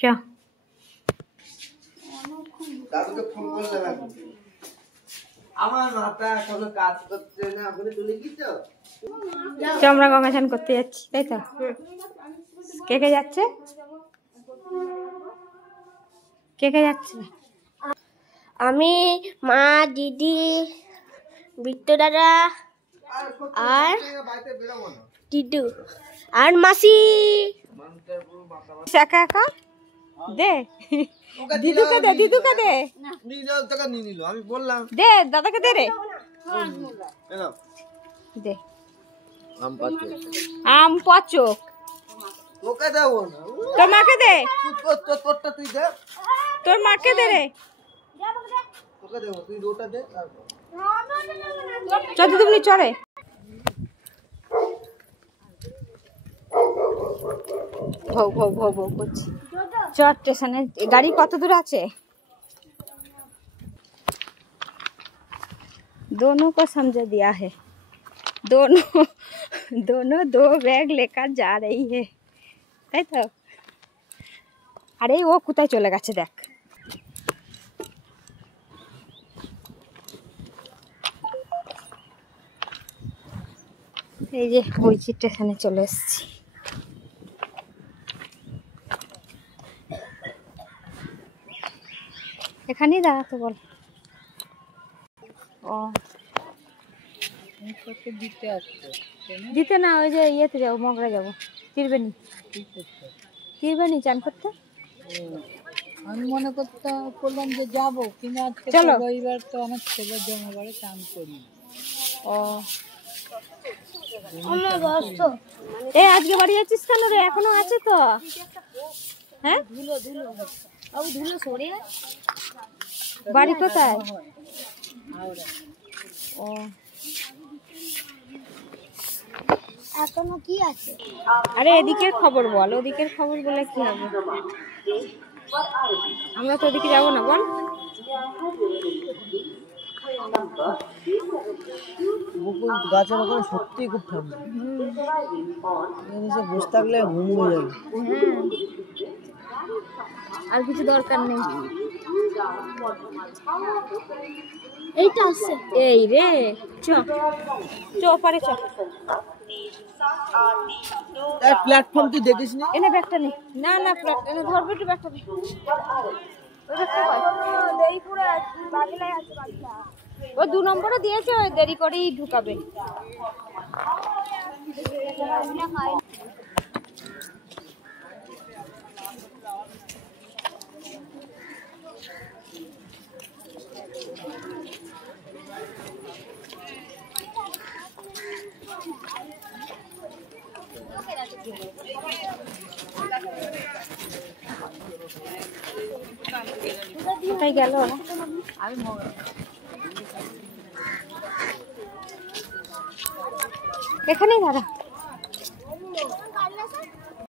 চ দাদুকে ফোন করলে আমার মাথা কোনো কাজ করছে না, বলে তুলে গিয়েছ। আমরা গঙ্গা স্নান করতে যাচ্ছি, তাই তো? কে কে যাচ্ছে? কে কে যাচ্ছে? আমি, মা, দিদি, বিট্টু দাদা আর দিদু আর মাসি। একা একা দে, দিদুকে দে, দিদুকে দে, আমি বললাম দে দাদাকে দে রে, দে আম পচক। তোকে দেবো না, তোর মাকে দে, তোরটা তুই দে, তোর মাকে দে রে। তোকে দেবো, তুই ওটা দে। চ দিদি চলে। ভৌ ভৌ ভৌ ভৌ করছি। চ স্টেশনে। গাড়ি কত দূর আছে? दोनों को समझा दिया है, दोनों दो बैग लेकर जा रही है, তাই তো? আরে ও কোথায় চলে গেছে দেখ। এই যে বইচি স্টেশনে চলে এসেছি। এখানেই দাঁড়াতে বল। ও দিতে না, ওই যে ইয়েতে যাবো, মগরা যাবো, ত্রিবেণী। ত্রিবেণী চান করতে। আমি মনে করলাম যে যাবো, কিন্তু আজকে চলো। রবিবার তো আমার ছেলের জন্মবারে চান করি। ও এ আজকে বাড়ি যাচ্ছিস কেন রে? এখনো আছে তো। হ্যাঁ ধুলো ধুলো বাবু, ধুলো সরে। বাড়ি কোথায়? ও এখনো কি আছে? আরে এদিকের খবর বল, ওদিকের খবর বলে কি হবে? আমরা তো ওদিকে যাবো না, বল। গাছের ওখানে সত্যি খুব ঠান্ডা, বসে থাকলে ঘুম হয়ে যাবে। আর কিছু দরকার নেই। এইটা আছে। এই রে চ চ পারে চ। প্ল্যাটফর্ম তুই দেখিস নি? এনে ব্যাগটা নে। না না এনে ধরবে, একটু ব্যাগটা নে। ও 2 নম্বরে দিয়েছে, ওই দেরি করেই ঢুকাবে। কোথায় গেল? এখানেই দাঁড়া।